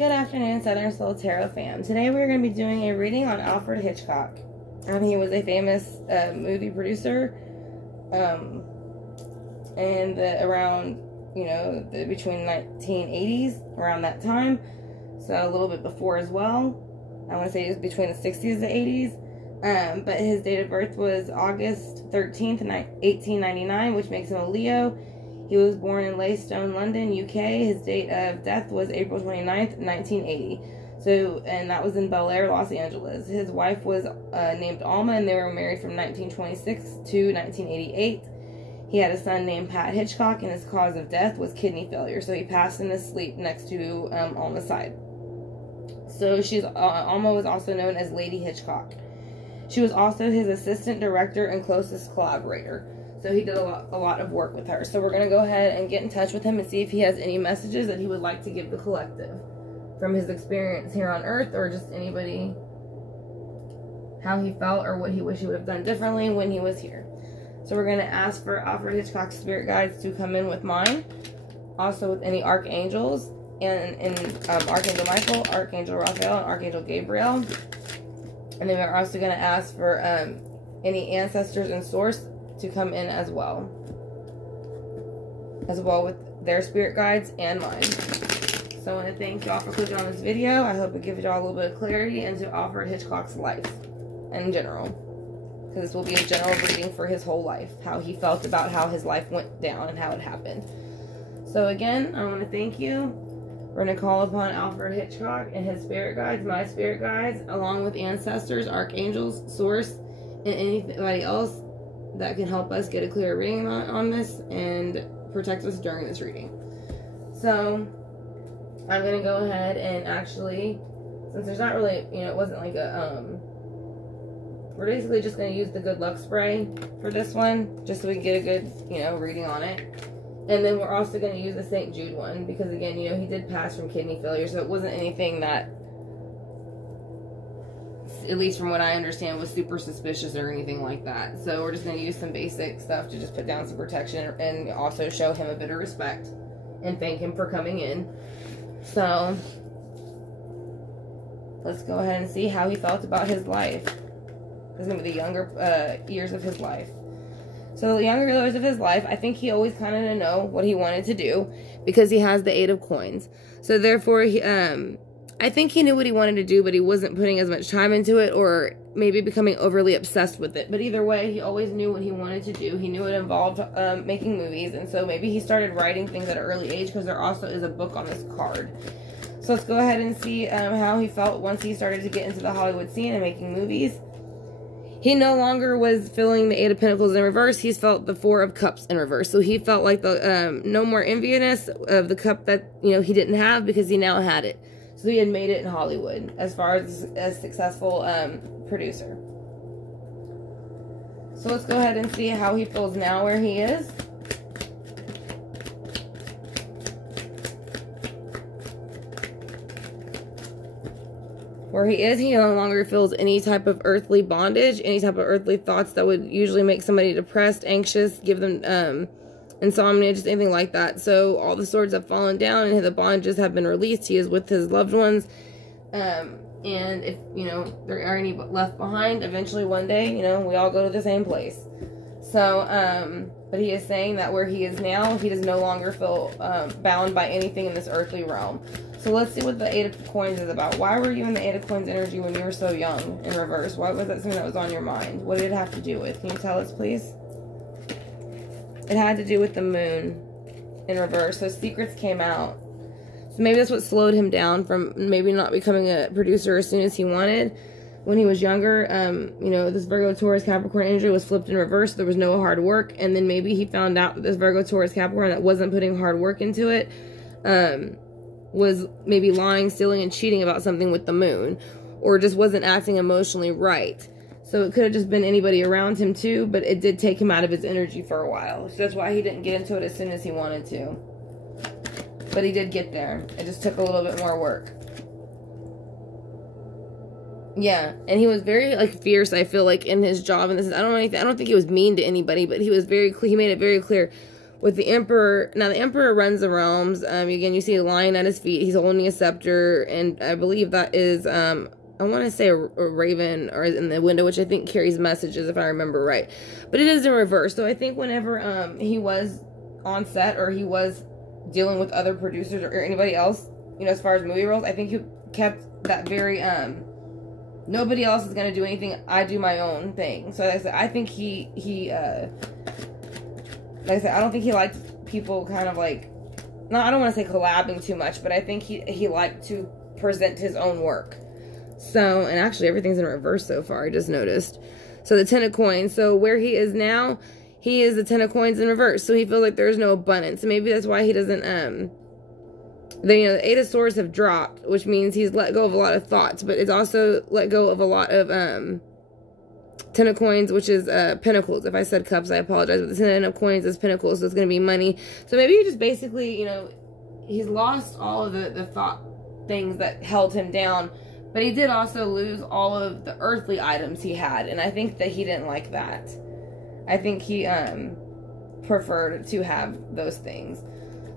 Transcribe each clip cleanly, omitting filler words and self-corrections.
Good afternoon, Southern Soul Tarot fam. Today we're going to be doing a reading on Alfred Hitchcock. He was a famous movie producer, and around, between 1980s, around that time, so a little bit before as well. I want to say it was between the 60s and 80s, but his date of birth was August 13th, 1899, which makes him a Leo. He was born in Leytonstone, London, UK. His date of death was April 29th, 1980. And that was in Bel Air, Los Angeles. His wife was named Alma, and they were married from 1926 to 1988. He had a son named Pat Hitchcock, and his cause of death was kidney failure. So he passed in his sleep next to Alma's side. So Alma was also known as Lady Hitchcock. She was also his assistant director and closest collaborator. So he did a lot of work with her. So we're going to go ahead and get in touch with him and see if he has any messages that he would like to give the collective from his experience here on Earth, or just anybody, how he felt or what he wished he would have done differently when he was here. So we're going to ask for Alfred Hitchcock's spirit guides to come in with mine. Also with any archangels, and Archangel Michael, Archangel Raphael, and Archangel Gabriel. And then we're also going to ask for any ancestors and source to come in as well with their spirit guides and mine. So I want to thank y'all for clicking on this video. I hope it gives y'all a little bit of clarity into Alfred Hitchcock's life in general, because this will be a general reading for his whole life, how he felt about how his life went down and how it happened. So again, I want to thank you. We're going to call upon Alfred Hitchcock and his spirit guides, my spirit guides, along with ancestors, archangels, source, and anybody else that can help us get a clear reading on this and protect us during this reading. So I'm going to go ahead and actually, since there's not really, it wasn't like a, we're basically just going to use the good luck spray for this one, just so we can get a good, reading on it. And then we're also going to use the St. Jude one, because again, he did pass from kidney failure, so it wasn't anything that, at least from what I understand, was super suspicious or anything like that. So we're just going to use some basic stuff to just put down some protection and also show him a bit of respect and thank him for coming in. So let's go ahead and see how he felt about his life. This is going to be the younger years of his life. So the younger years of his life, I think he always kind of know what he wanted to do, because he has the 8 of coins. So therefore, I think he knew what he wanted to do, but he wasn't putting as much time into it, or maybe becoming overly obsessed with it. But either way, he always knew what he wanted to do. He knew it involved making movies, and so maybe he started writing things at an early age, because there also is a book on this card. So let's go ahead and see how he felt once he started to get into the Hollywood scene and making movies. He no longer was feeling the 8 of Pentacles in reverse. He's felt the 4 of Cups in reverse. So he felt like the no more enviousness of the cup that he didn't have, because he now had it. So he had made it in Hollywood as far as a successful producer. So let's go ahead and see how he feels now where he is. Where he is, he no longer feels any type of earthly bondage, any type of earthly thoughts that would usually make somebody depressed, anxious, give them insomnia, just anything like that. So all the swords have fallen down and the bondages have been released. He is with his loved ones. And if, there are any left behind, eventually one day, we all go to the same place. So, but he is saying that where he is now, he does no longer feel bound by anything in this earthly realm. So let's see what the 8 of Coins is about. Why were you in the 8 of Coins energy when you were so young in reverse? Why was that something that was on your mind? What did it have to do with? Can you tell us, please? It had to do with the moon in reverse. So secrets came out. So maybe that's what slowed him down from maybe not becoming a producer as soon as he wanted. When he was younger, this Virgo, Taurus, Capricorn energy was flipped in reverse. There was no hard work. And then maybe he found out that this Virgo, Taurus, Capricorn that wasn't putting hard work into it was maybe lying, stealing, and cheating about something with the moon. Or just wasn't acting emotionally right. So it could have just been anybody around him too, but it did take him out of his energy for a while. So that's why he didn't get into it as soon as he wanted to. But he did get there. It just took a little bit more work. Yeah, and he was very fierce, I feel like, in his job, and this is I don't think he was mean to anybody, but he was he made it very clear with the Emperor. Now, the Emperor runs the realms. Again, you see a lion at his feet. He's holding a scepter, and I believe that is, I want to say a raven or in the window, which I think carries messages, if I remember right. But it is in reverse. So I think whenever he was on set, or he was dealing with other producers or anybody else, you know, as far as movie roles, I think he kept that very, nobody else is going to do anything. I do my own thing. So like I said, I think like I said, I don't think he liked people kind of like, no, I don't want to say collabing too much, but I think he liked to present his own work. So, and actually everything's in reverse so far, I just noticed. So the 10 of coins. So where he is now, he is the 10 of coins in reverse. So he feels like there's no abundance. So maybe that's why he doesn't, the 8 of swords have dropped, which means he's let go of a lot of thoughts, but it's also let go of a lot of, 10 of coins, which is pentacles. If I said cups, I apologize, but the 10 of coins is pentacles, so it's going to be money. So maybe he just basically, you know, he's lost all of the thought things that held him down, but he did also lose all of the earthly items he had, and I think that he didn't like that. I think he preferred to have those things.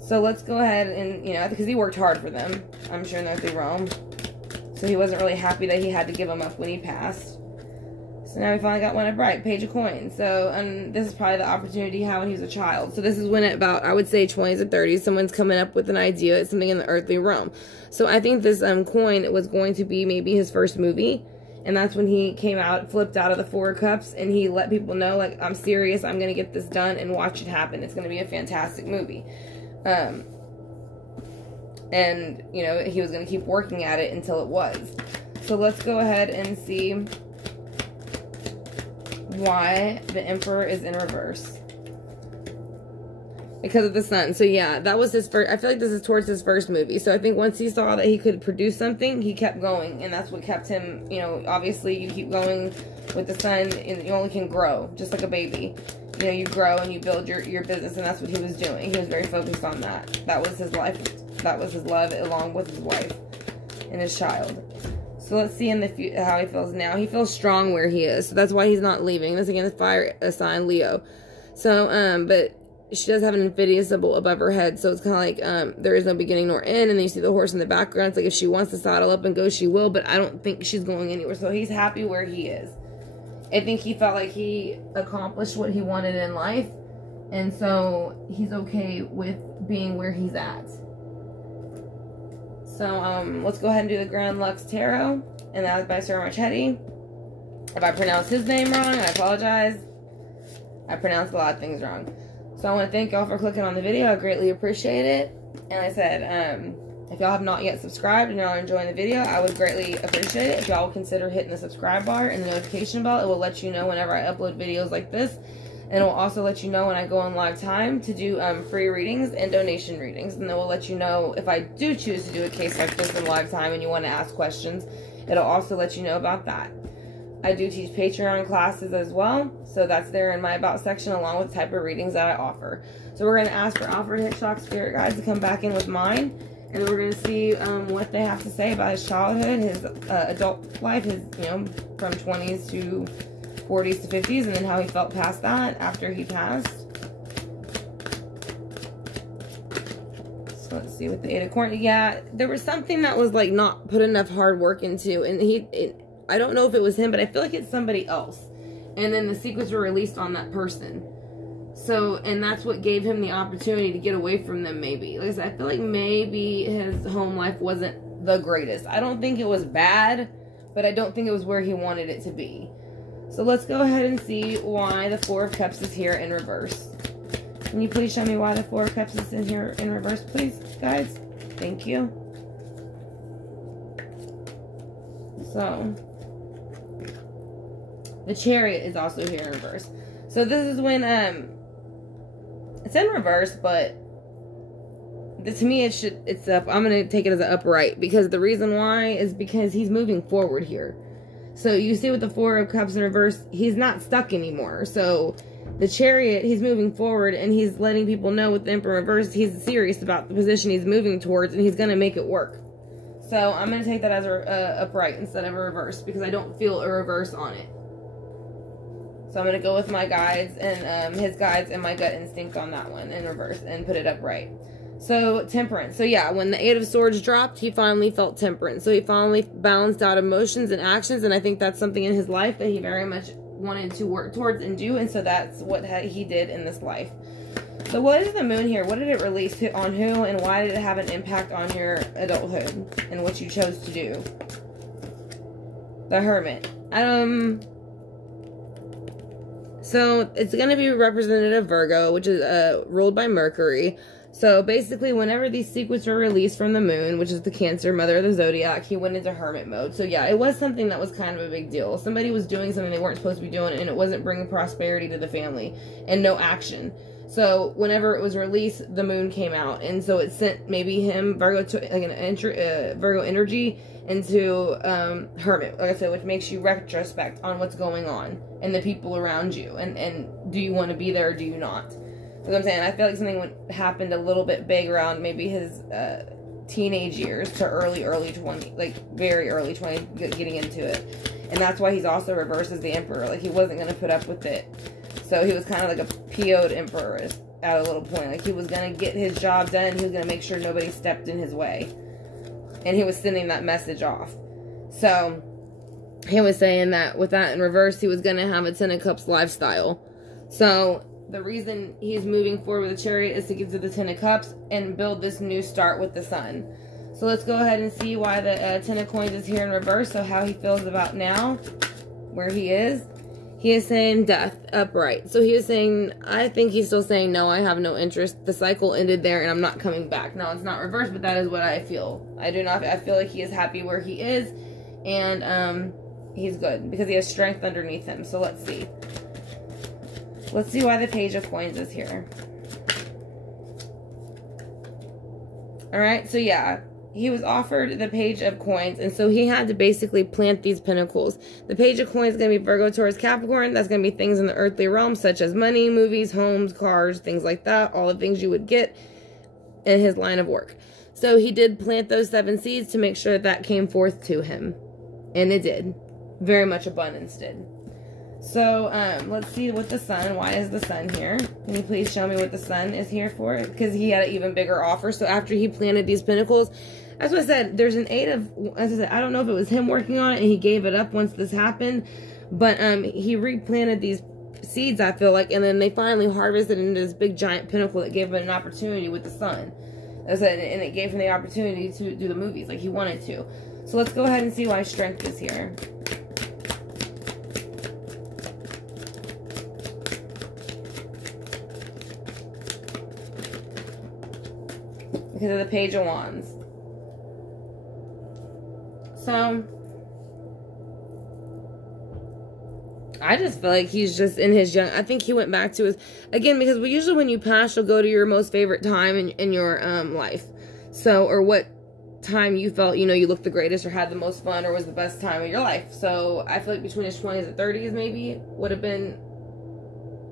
So let's go ahead and, you know, because he worked hard for them, I'm sure, in the earthly realm. So he wasn't really happy that he had to give them up when he passed. So now we finally got one upright, Page of Coins. So, and this is probably the opportunity he had when he was a child. So this is when at about, I would say 20s or 30s, someone's coming up with an idea. It's something in the earthly realm. So I think this coin was going to be maybe his first movie. And that's when he came out, flipped out of the 4 of Cups, and he let people know, like, I'm serious, I'm going to get this done, and watch it happen. It's going to be a fantastic movie. And, you know, he was going to keep working at it until it was. So let's go ahead and see why the Emperor is in reverse. Because of the sun. So yeah, that was his first, I feel like this is towards his first movie. So I think once he saw that he could produce something, he kept going, and that's what kept him, you know, obviously you keep going with the sun and you only can grow, just like a baby. You know, you grow and you build your business, and that's what he was doing. He was very focused on that. That was his life. That was his love, along with his wife and his child. So let's see in the future how he feels now. He feels strong where he is. So that's why he's not leaving. This again is fire sign Leo. So, but she does have an infinity symbol above her head. So it's kind of like there is no beginning nor end. And then you see the horse in the background. It's like if she wants to saddle up and go, she will. But I don't think she's going anywhere. So he's happy where he is. I think he felt like he accomplished what he wanted in life. And so he's okay with being where he's at. So, let's go ahead and do the Grand Lux Tarot. And that was by Sir Marchetti. If I pronounced his name wrong, I apologize. I pronounced a lot of things wrong. So I want to thank y'all for clicking on the video. I greatly appreciate it. And like I said, if y'all have not yet subscribed and y'all are enjoying the video, I would greatly appreciate it if y'all will consider hitting the subscribe bar and the notification bell. It will let you know whenever I upload videos like this. And it will also let you know when I go on live time to do free readings and donation readings. And then we'll let you know if I do choose to do a case like this in live time and you want to ask questions. It'll also let you know about that. I do teach Patreon classes as well. So that's there in my About section, along with the type of readings that I offer. So we're going to ask for Alfred Hitchcock Spirit Guides to come back in with mine. And then we're going to see what they have to say about his childhood, his adult life, his, you know, from 20s to 40s to 50s, and then how he felt past that after he passed. So let's see with the 8 of Coins. Yeah, there was something that was like not put enough hard work into, and I don't know if it was him, but I feel like it's somebody else. And then the secrets were released on that person. So, and that's what gave him the opportunity to get away from them, maybe. Like I said, I feel like maybe his home life wasn't the greatest. I don't think it was bad, but I don't think it was where he wanted it to be. So let's go ahead and see why the 4 of Cups is here in reverse. Can you please show me why the 4 of Cups is in here in reverse, please, guys? Thank you. So, the Chariot is also here in reverse. So this is when, it's in reverse, but to me it's up. I'm going to take it as an upright, because the reason why is because he's moving forward here. So you see with the 4 of Cups in reverse, he's not stuck anymore. So the Chariot, he's moving forward, and he's letting people know with the Emperor in reverse, he's serious about the position he's moving towards, and he's going to make it work. So I'm going to take that as a upright instead of a reverse, because I don't feel a reverse on it. So I'm going to go with my guides and his guides and my gut instinct on that one in reverse and put it upright. So temperance. So yeah, when the Eight of Swords dropped, he finally felt temperance. So he finally balanced out emotions and actions, and I think that's something in his life that he very much wanted to work towards and do, and so that's what he did in this life. So what is the moon here? What did it release on who, and why did it have an impact on your adulthood and what you chose to do? The Hermit. So it's going to be representative Virgo, which is ruled by Mercury. So basically, whenever these secrets were released from the moon, which is the Cancer, mother of the zodiac, he went into hermit mode. So yeah, it was something that was kind of a big deal. Somebody was doing something they weren't supposed to be doing, and it wasn't bringing prosperity to the family, and no action. So whenever it was released, the moon came out, and so it sent maybe him, Virgo, to like an Virgo energy into hermit, like I said, which makes you retrospect on what's going on and the people around you, and do you want to be there or do you not? That's what I'm saying. I feel like something happened a little bit big around maybe his teenage years to early 20, like very early 20, getting into it, and that's why he's also reversed as the Emperor. Like he wasn't going to put up with it, so he was kind of like a PO'd Emperor at a little point. Like he was going to get his job done, and he was going to make sure nobody stepped in his way, and he was sending that message off. So he was saying that with that in reverse, he was going to have a Ten of Cups lifestyle. So the reason he's moving forward with the Chariot is to get to the Ten of Cups and build this new start with the Sun. So let's go ahead and see why the Ten of Coins is here in reverse. So how he feels about now, where he is. He is saying death, upright. So he is saying, I think he's still saying, no, I have no interest. The cycle ended there and I'm not coming back. Now, it's not reversed, but that is what I feel. I feel like he is happy where he is, and he's good because he has strength underneath him. So let's see. Let's see why the Page of Coins is here. Alright, so yeah, he was offered the Page of Coins, and so he had to basically plant these pinnacles. The Page of Coins is going to be Virgo, Taurus, Capricorn. That's going to be things in the earthly realm, such as money, movies, homes, cars, things like that. All the things you would get in his line of work. So he did plant those 7 seeds to make sure that came forth to him. And it did. Very much abundance did. So, let's see with the Sun. Why is the Sun here? Can you please show me what the Sun is here for? Because he had an even bigger offer. So after he planted these pinnacles, as I said, there's an 8 of, as I said, I don't know if it was him working on it and he gave it up once this happened. But he replanted these seeds, I feel like, and then they finally harvested into this big giant pinnacle that gave him an opportunity with the Sun. As I said, and it gave him the opportunity to do the movies like he wanted to. So let's go ahead and see why strength is here. Because of the Page of Wands. So I just feel like he's just in his young. I think he went back to his, again, because usually when you pass, you'll go to your most favorite time in your life. So, or what time you felt, you looked the greatest or had the most fun or was the best time of your life. So I feel like between his 20s and 30s maybe would have been,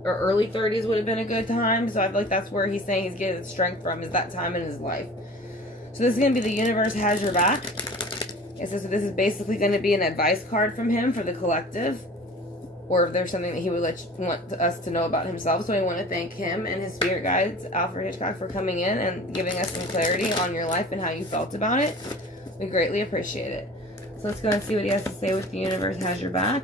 or early 30s would have been a good time. So I feel like that's where he's saying he's getting his strength from, is that time in his life. So this is going to be the universe has your back. It says, so this is basically going to be an advice card from him for the collective. Or if there's something that he would want us to know about himself. So I want to thank him and his spirit guides, Alfred, Hitchcock, for coming in and giving us some clarity on your life and how you felt about it. We greatly appreciate it. So let's go and see what he has to say with the universe has your back.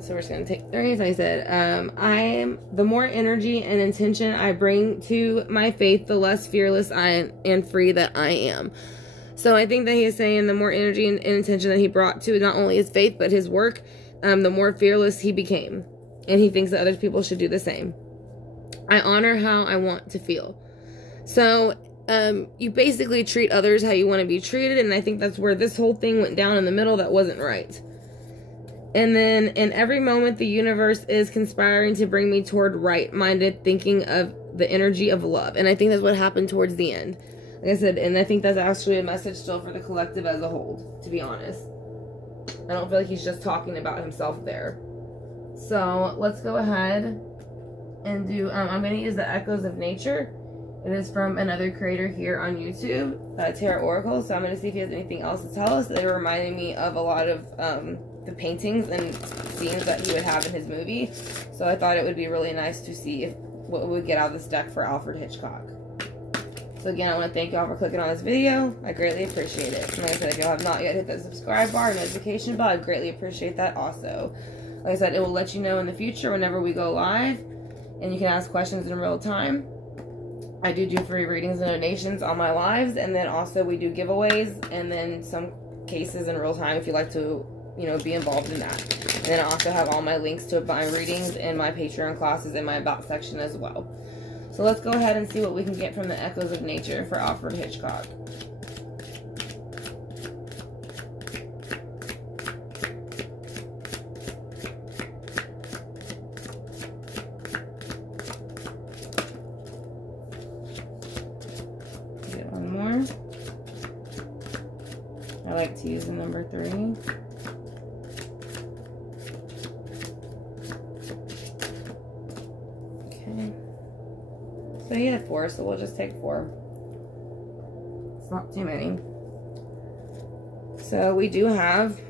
So we're just going to take 3. So I said, the more energy and intention I bring to my faith, the less fearless and free that I am. So I think that he is saying the more energy and intention that he brought to not only his faith, but his work, the more fearless he became. And he thinks that other people should do the same. I honor how I want to feel. So you basically treat others how you want to be treated. And I think that's where this whole thing went down in the middle that wasn't right. And then, in every moment, the universe is conspiring to bring me toward right-minded thinking of the energy of love. And I think that's what happened towards the end. Like I said, and I think that's actually a message still for the collective as a whole, to be honest. I don't feel like he's just talking about himself there. So, let's go ahead and do, I'm going to use the Echoes of Nature. It is from another creator here on YouTube, Tarot Oracle. So I'm going to see if he has anything else to tell us. They were reminding me of a lot of the paintings and scenes that he would have in his movie. So I thought it would be really nice to see what we would get out of this deck for Alfred Hitchcock. So again, I want to thank y'all for clicking on this video. I greatly appreciate it. And like I said, if y'all have not yet hit that subscribe bar and notification bell, I greatly appreciate that also. Like I said, it will let you know in the future whenever we go live. And you can ask questions in real time. I do free readings and donations on my lives, and then also we do giveaways, and then some cases in real time if you'd like to, you know, be involved in that. And then I also have all my links to my readings and my Patreon classes in my About section as well. So let's go ahead and see what we can get from the Echoes of Nature for Alfred Hitchcock. I like to use the number 3. Okay. So he had 4, so we'll just take 4. It's not too many. So we do have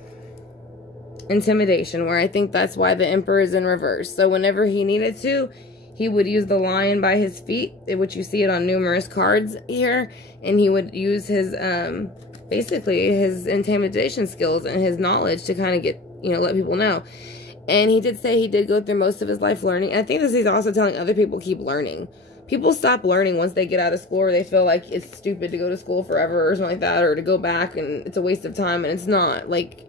Intimidation, where I think that's why the Emperor is in reverse. So whenever he needed to, he would use the lion by his feet, which you see it on numerous cards here, and he would use his basically his intimidation skills and his knowledge to kind of get, you know, let people know. And he did say he did go through most of his life learning. And I think this is also telling other people keep learning. People stop learning once they get out of school, or they feel like it's stupid to go to school forever or something like that, or to go back and it's a waste of time, and it's not. Like,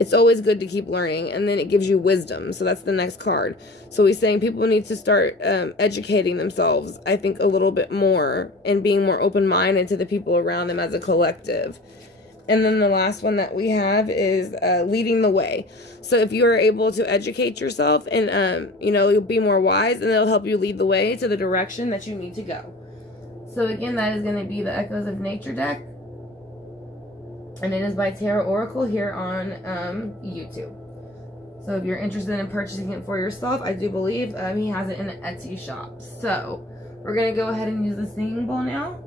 it's always good to keep learning, and then it gives you wisdom. So that's the next card. So he's saying people need to start educating themselves, I think, a little bit more, and being more open-minded to the people around them as a collective. And then the last one that we have is leading the way. So if you are able to educate yourself, and you know, you'll be more wise, and it'll help you lead the way to the direction that you need to go. So again, that is going to be the Echoes of Nature deck. And it is by Tarot Oracle here on YouTube. So if you're interested in purchasing it for yourself, I do believe he has it in the Etsy shop. So we're going to go ahead and use the singing bowl now.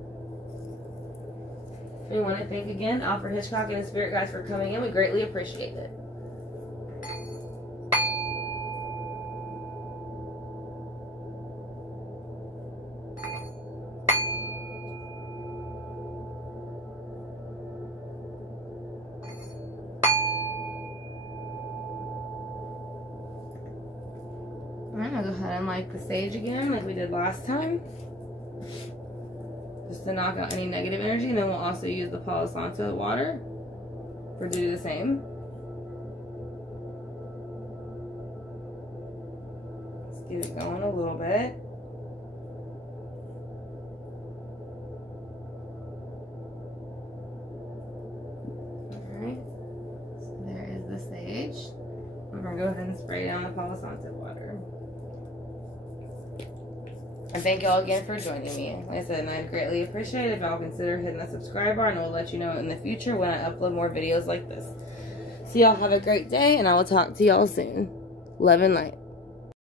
We want to thank again Alfred Hitchcock and his spirit guides for coming in. We greatly appreciate it. Alright, I'll go ahead and light the sage again like we did last time, just to knock out any negative energy. And then we'll also use the Palo Santo water to do the same. Let's get it going a little bit. Alright, so there is the sage. I'm going to go ahead and spray down the Palo Santo water. And thank y'all again for joining me. Like I said, and I'd greatly appreciate it if y'all consider hitting that subscribe bar, and we'll let you know in the future when I upload more videos like this. So y'all have a great day, and I will talk to y'all soon. Love and light.